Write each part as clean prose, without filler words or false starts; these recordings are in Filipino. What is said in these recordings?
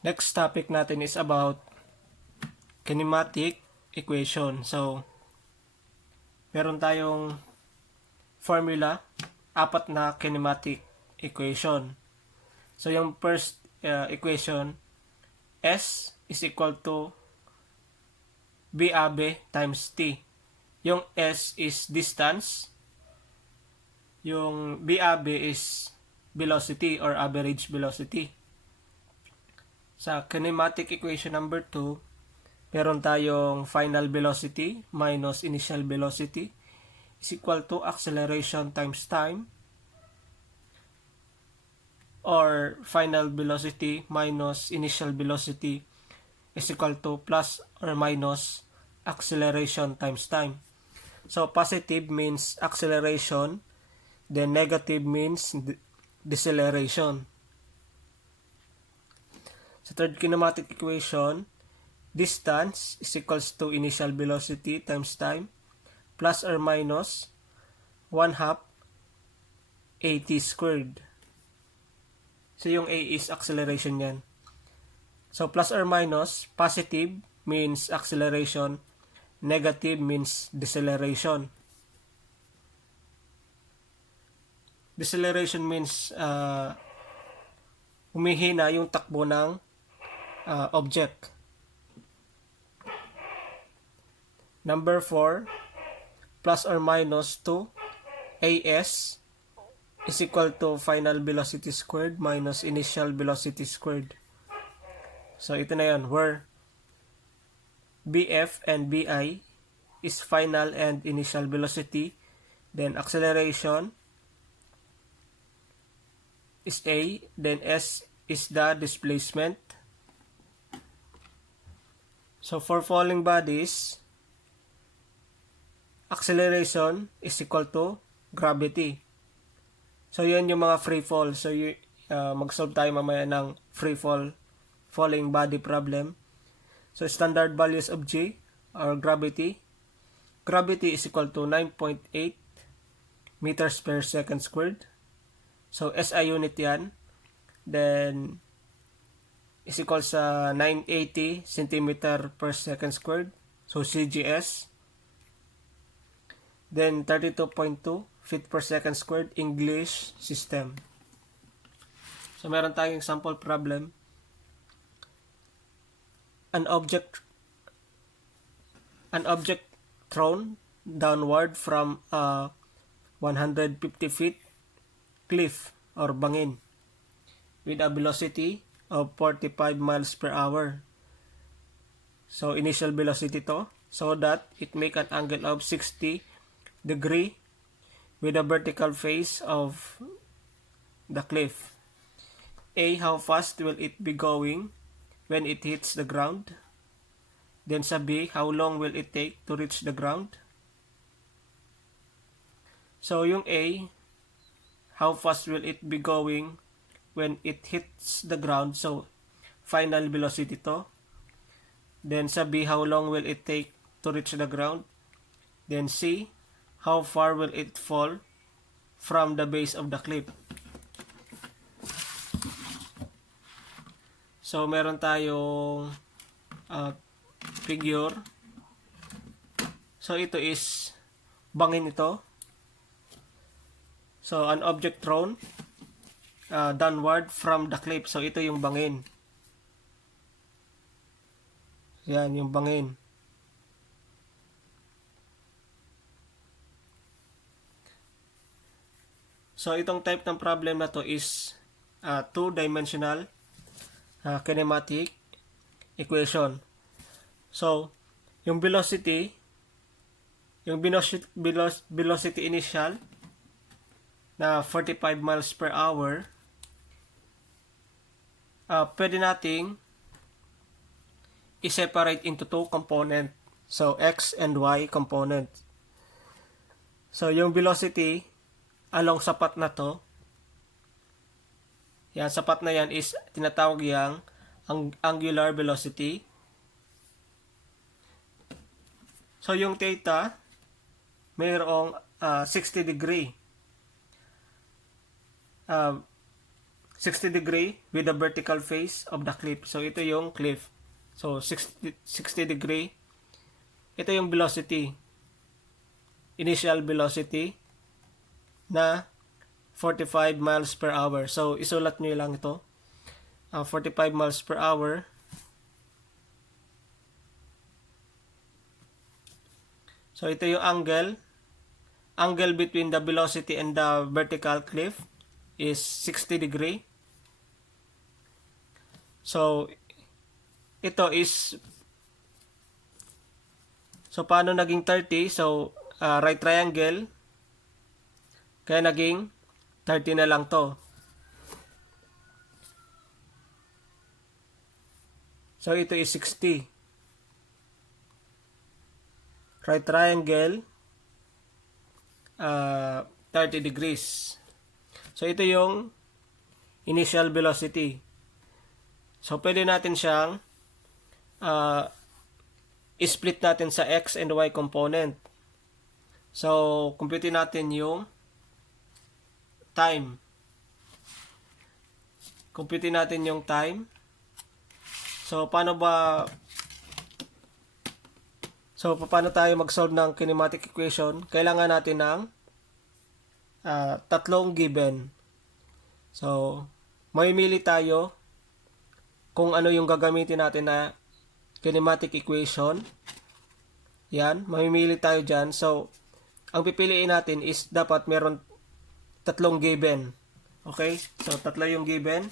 Next topic natin is about kinematic equation. So, meron tayong formula, apat na kinematic equation. So, yung first equation, S is equal to BAB times T. Yung S is distance. Yung BAB is velocity or average velocity. Sa kinematic equation number 2, meron tayong final velocity minus initial velocity is equal to acceleration times time, or final velocity minus initial velocity is equal to plus or minus acceleration times time. So positive means acceleration, then negative means deceleration. Sa third kinematic equation, distance is equals to initial velocity times time plus or minus 1/2 at squared. So yung a is acceleration yan. So plus or minus, positive means acceleration, negative means deceleration. Deceleration means humihina yung takbo ng object. Number 4, plus or minus 2 as is equal to final velocity squared minus initial velocity squared. So ito na yun, where BF and BI is final and initial velocity, then acceleration is A, then S is the displacement. So for falling bodies, acceleration is equal to gravity. So yan yung mga free fall. So mag-solve tayo mamaya ng free fall, falling body problem. So standard values of G or gravity. Gravity is equal to 9.8 meters per second squared. So SI unit yan. Then is equal sa 980 centimeter per second squared. So CGS. Then 32.2 feet per second squared English system. So meron tayong sample problem. An object thrown downward from a 150 feet cliff or bangin with a velocity of 45 miles per hour. So initial velocity to, so that it make an angle of 60 degree with a vertical face of the cliff. A, how fast will it be going when it hits the ground? Then sa B, how long will it take to reach the ground? So yung A, how fast will it be going when it hits the ground? So final velocity to. Then sa B, how long will it take to reach the ground? Then C, how far will it fall from the base of the cliff? So meron tayong figure. So ito is bangin ito. So an object thrown downward from the cliff. So ito yung bangin. Yan yung bangin. So itong type ng problem na to is two-dimensional kinematic equation. So yung velocity initial na 45 miles per hour, pwede nating i-separate into two component. So x and y component. So yung velocity along sapat na to, yan, sapat na yan is tinatawag yang angular velocity. So yung theta mayroong 60 degree 60 degree with the vertical face of the cliff. So, ito yung cliff. So, 60 degree. Ito yung velocity. Initial velocity na 45 miles per hour. So, isulat nyo lang ito. 45 miles per hour. So, ito yung angle. Angle between the velocity and the vertical cliff is 60 degree. So, ito is, so paano naging 30? So, right triangle, kaya naging 30 na lang to. So, ito is 60. Right triangle, 30 degrees. So, ito yung initial velocity. So, pwede natin siyang split natin sa x and y component. So, compute natin yung time. Compute natin yung time. So, paano tayo mag-solve ng kinematic equation? Kailangan natin ng tatlong given. So, mamimili tayo kung ano yung gagamitin natin na kinematic equation. Yan, mamimili tayo dyan. So, ang pipiliin natin is dapat meron tatlong given. Okay? So, tatlo yung given.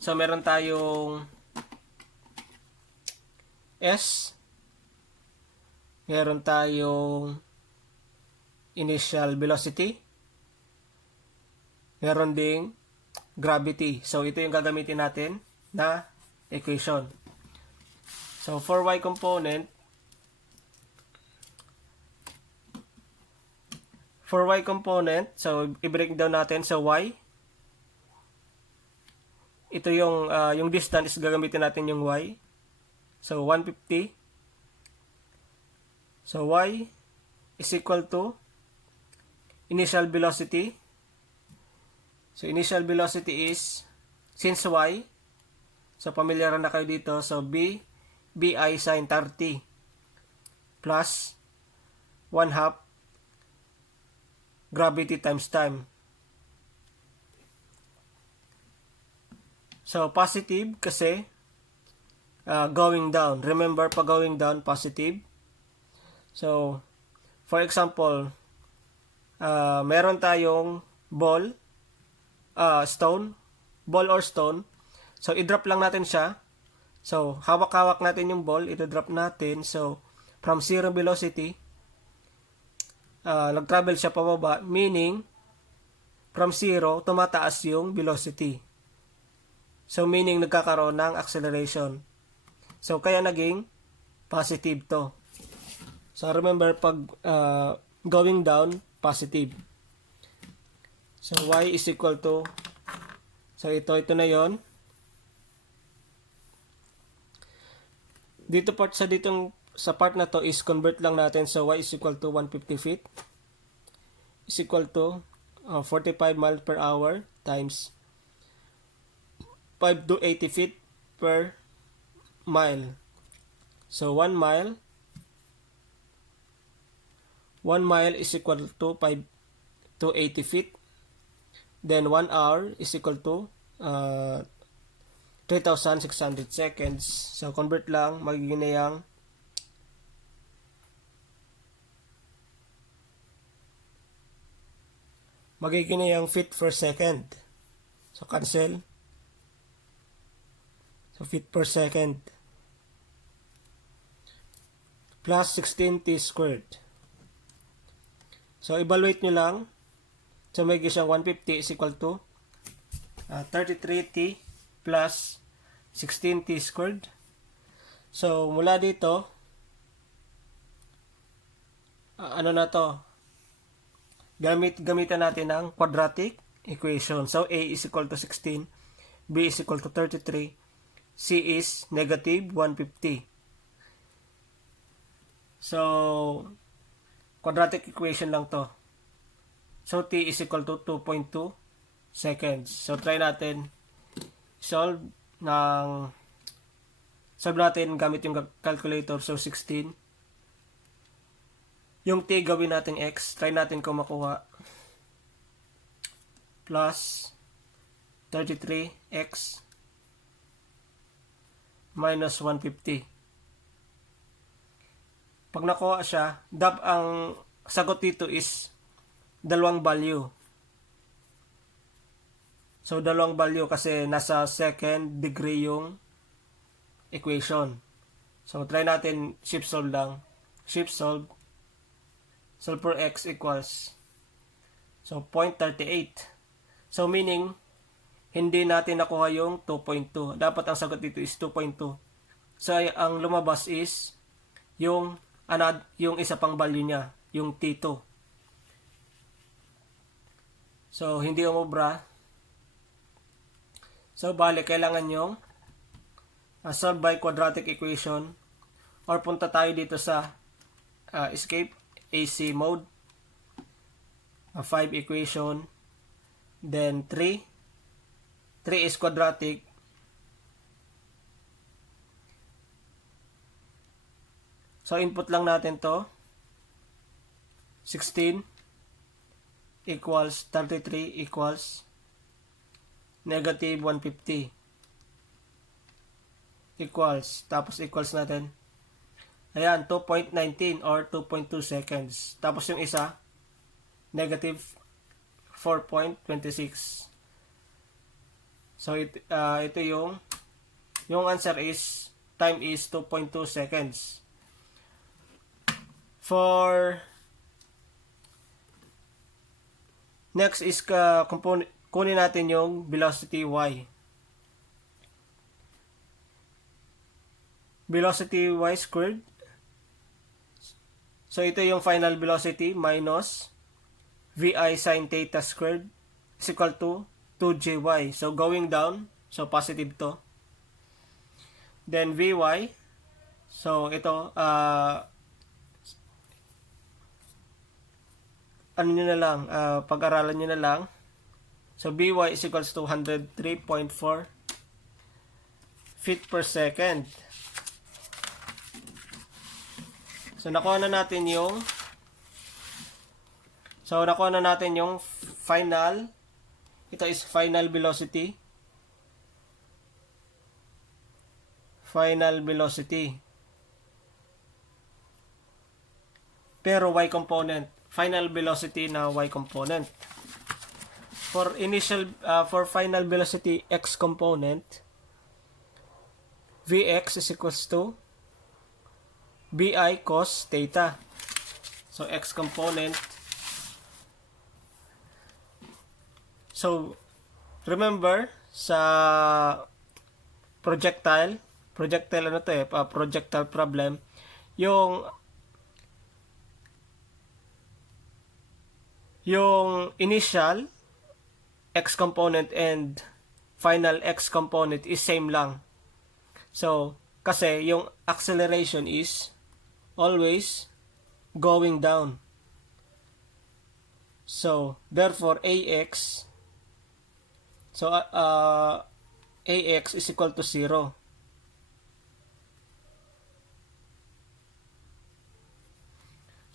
So, meron tayong S. Meron tayong initial velocity. Meron ding gravity. So, ito yung gagamitin natin na equation. So, for y component, so, i-break down natin sa y. Ito yung distance, gagamitin natin yung y. So, 150. So, y is equal to initial velocity. So, initial velocity is, since y, so, familiar na kayo dito. So, bi sin 30 plus 1/2 gravity times time. So, positive kasi going down. Remember, pag going down, positive. So, for example, meron tayong ball or stone. So, i-drop lang natin siya. So, hawak-hawak natin yung ball, i-drop natin. So, from zero velocity, nag-travel siya pababa, meaning, from zero, tumataas yung velocity. So, meaning, nagkakaroon ng acceleration. So, kaya naging positive to. So, remember, pag going down, positive. So, y is equal to, so, ito na yon. Sa part na to is convert lang natin. So, y is equal to 150 feet. Is equal to 45 miles per hour times 5 to 80 feet per mile. So, 1 mile is equal to 5 to 80 feet. Then, 1 hour is equal to 3,600 seconds. So, convert lang. Magiging na yung feet per second. So, cancel. So, feet per second. Plus 16t squared. So, evaluate nyo lang. So, may siyang 150 is equal to 33t plus 16t squared. So, mula dito, ano na to? Gamitan natin ng quadratic equation. So, A is equal to 16, B is equal to 33, C is negative 150. So, quadratic equation lang to. So, T is equal to 2.2. seconds. So, try natin solve natin gamit yung calculator. So, 16. Yung t gawin natin x. Try natin kung makuha. Plus 33x minus 150. Pag nakuha siya, ang sagot dito is dalawang value. So, dalawang value kasi nasa second degree yung equation. So, try natin shift solve lang. Shift solve. Solve for x equals. So, 0.38. So, meaning, hindi natin nakuha yung 2.2. Dapat ang sagot dito is 2.2. So, ang lumabas is yung isa pang value niya, yung T2. So, hindi umubra. So, bali, kailangan yung solve by quadratic equation or punta tayo dito sa escape AC mode. 5 equation. Then, 3. 3 is quadratic. So, input lang natin to. 16 equals 33 equals negative 150 equals, tapos equals natin. Ayan, 2.19 or 2.2 seconds. Tapos yung isa, negative 4.26. So, ito yung answer is, time is 2.2 seconds. For next is kunin natin yung velocity y. Velocity y squared. So, ito yung final velocity minus vi sin theta squared is equal to 2jy. So, going down. So, positive to. Then, vy. So, ito, pag-aralan nyo na lang. So, by is equals to 103.4 feet per second. So, nakuha na natin yung final. Ito is final velocity. Final velocity. Pero y component. Final velocity na y component. For final velocity x component, Vx is equals to Bi cos theta. So, x component. So, remember, sa projectile problem, yung initial x component and final x component is same lang. So, kasi yung acceleration is always going down. So, therefore, ax is equal to 0.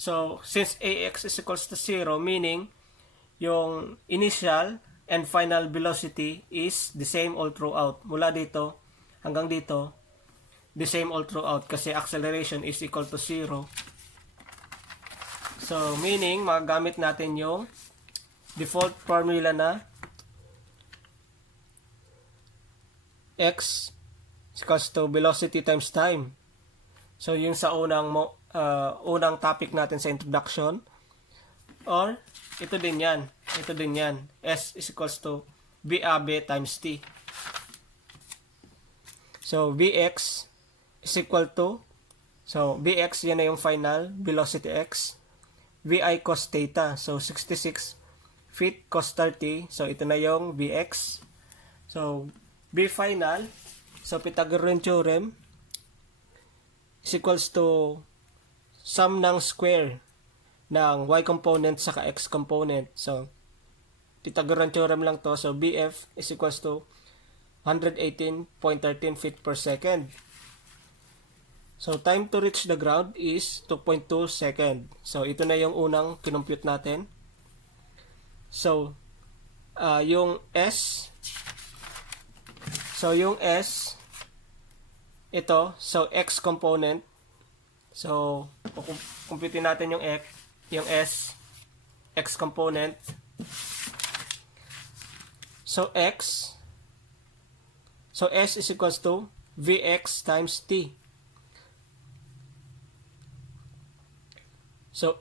So, since ax is equals to 0, meaning yung initial and final velocity is the same all throughout. Mula dito hanggang dito, the same all throughout kasi acceleration is equal to 0. So, meaning, magagamit natin yung default formula na x is equals to velocity times time. So, yung sa unang topic natin sa introduction. Or, ito din yan. S is equals to VAB times T. So, Vx is equal to, Vx, yan na yung final velocity x. Vi cos theta. So, 66 feet cos 30. So, ito na yung Vx. So, V final. So, Pythagorean theorem is equals to sum ng square ng y component saka x component. So, Pythagorean theorem lang to. So, BF is equals to 118.13 feet per second. So, time to reach the ground is 2.2 second. So, ito na yung unang kinumpute natin. So, yung S, ito, so X component. So, kumputin natin yung S, X component. So, S is equals to Vx times T. So,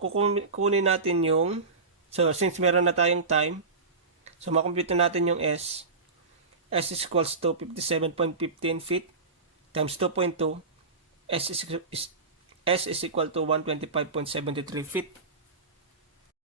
kukunin natin yung, since meron na tayong time, so makompute natin yung S is equals to 57.15 feet times 2.2, S is equal to 125.73 feet.